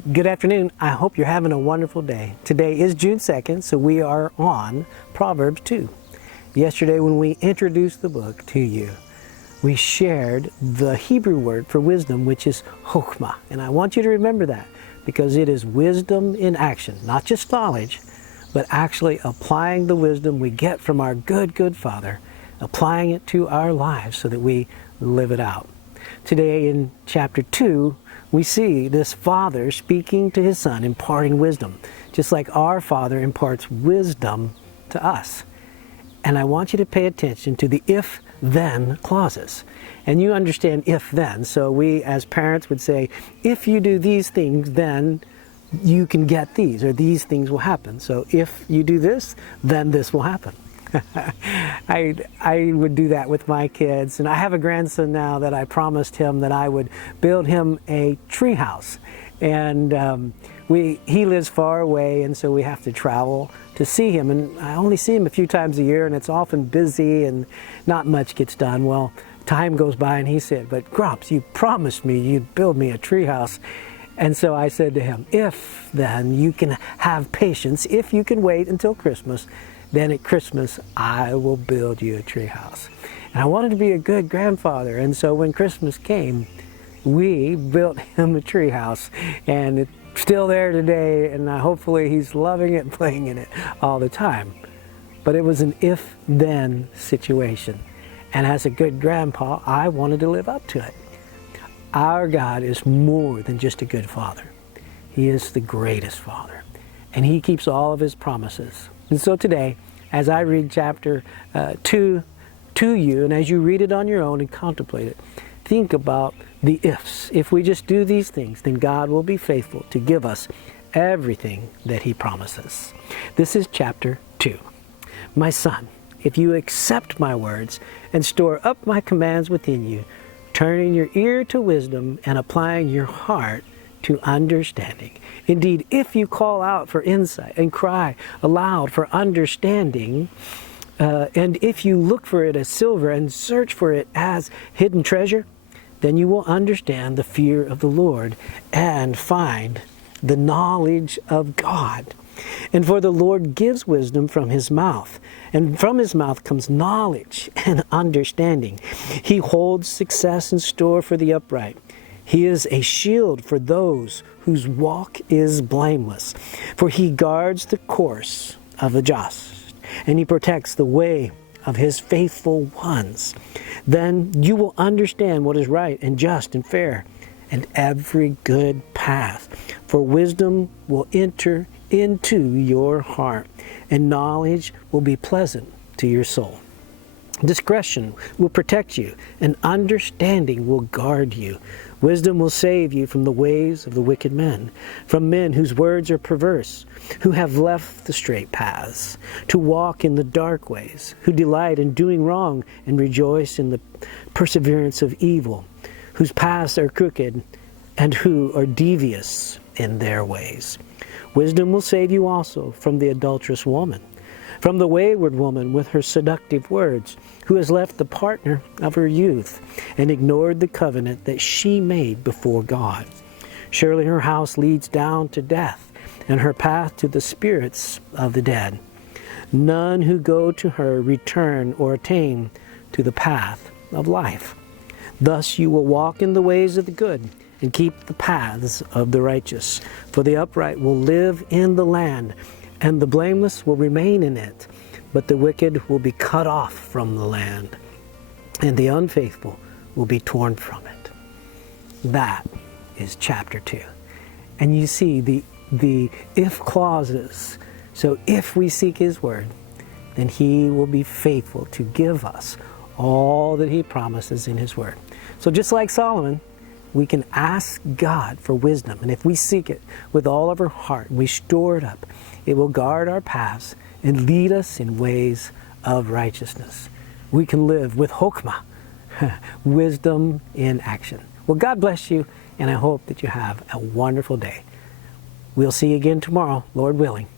Good afternoon. I hope you're having a wonderful day. Today is June 2nd, so we are on Proverbs 2. Yesterday when we introduced the book to you, we shared the Hebrew word for wisdom, which is chokhmah. And I want you to remember that because it is wisdom in action, not just knowledge, but actually applying the wisdom we get from our good Father, applying it to our lives so that we live it out. Today in chapter 2, we see this father speaking to his son, imparting wisdom, just like our Father imparts wisdom to us. And I want you to pay attention to the if-then clauses. And you understand if-then, so we as parents would say, if you do these things, then you can get these, or these things will happen. So if you do this, then this will happen. I would do that with my kids, and I have a grandson now that I promised him that I would build him a tree house. And he lives far away, and so we have to travel to see him. And I only see him a few times a year, and it's often busy and not much gets done. Well, time goes by, and he said, "But Grumps, you promised me you'd build me a tree house." And so I said to him, if then you can have patience, if you can wait until Christmas, then at Christmas I will build you a tree house. And I wanted to be a good grandfather, and so when Christmas came, we built him a tree house, and it's still there today, and hopefully he's loving it, playing in it all the time. But it was an if-then situation, and as a good grandpa, I wanted to live up to it. Our God is more than just a good father. He is the greatest Father, and He keeps all of His promises. And so today, as I read chapter 2 to you, and as you read it on your own and contemplate it, think about the ifs. If we just do these things, then God will be faithful to give us everything that He promises. This is chapter 2. My son, if you accept my words and store up my commands within you, turning your ear to wisdom and applying your heart to understanding. Indeed, if you call out for insight and cry aloud for understanding, and if you look for it as silver and search for it as hidden treasure, then you will understand the fear of the Lord and find the knowledge of God. And for the Lord gives wisdom from His mouth, and from His mouth comes knowledge and understanding. He holds success in store for the upright. He is a shield for those whose walk is blameless. For He guards the course of the just, and He protects the way of His faithful ones. Then you will understand what is right and just and fair, and every good path. For wisdom will enter into your heart, and knowledge will be pleasant to your soul. Discretion will protect you, and understanding will guard you. Wisdom will save you from the ways of the wicked men, from men whose words are perverse, who have left the straight paths, to walk in the dark ways, who delight in doing wrong and rejoice in the perseverance of evil, whose paths are crooked and who are devious in their ways. Wisdom will save you also from the adulterous woman, from the wayward woman with her seductive words, who has left the partner of her youth and ignored the covenant that she made before God. Surely her house leads down to death, and her path to the spirits of the dead. None who go to her return or attain to the path of life. Thus you will walk in the ways of the good, and keep the paths of the righteous. For the upright will live in the land, and the blameless will remain in it. But the wicked will be cut off from the land, and the unfaithful will be torn from it. That is chapter 2. And you see the if clauses. So if we seek His word, then He will be faithful to give us all that He promises in His word. So just like Solomon, we can ask God for wisdom, and if we seek it with all of our heart, and we store it up, it will guard our paths and lead us in ways of righteousness. We can live with chokhmah, wisdom in action. Well, God bless you, and I hope that you have a wonderful day. We'll see you again tomorrow, Lord willing.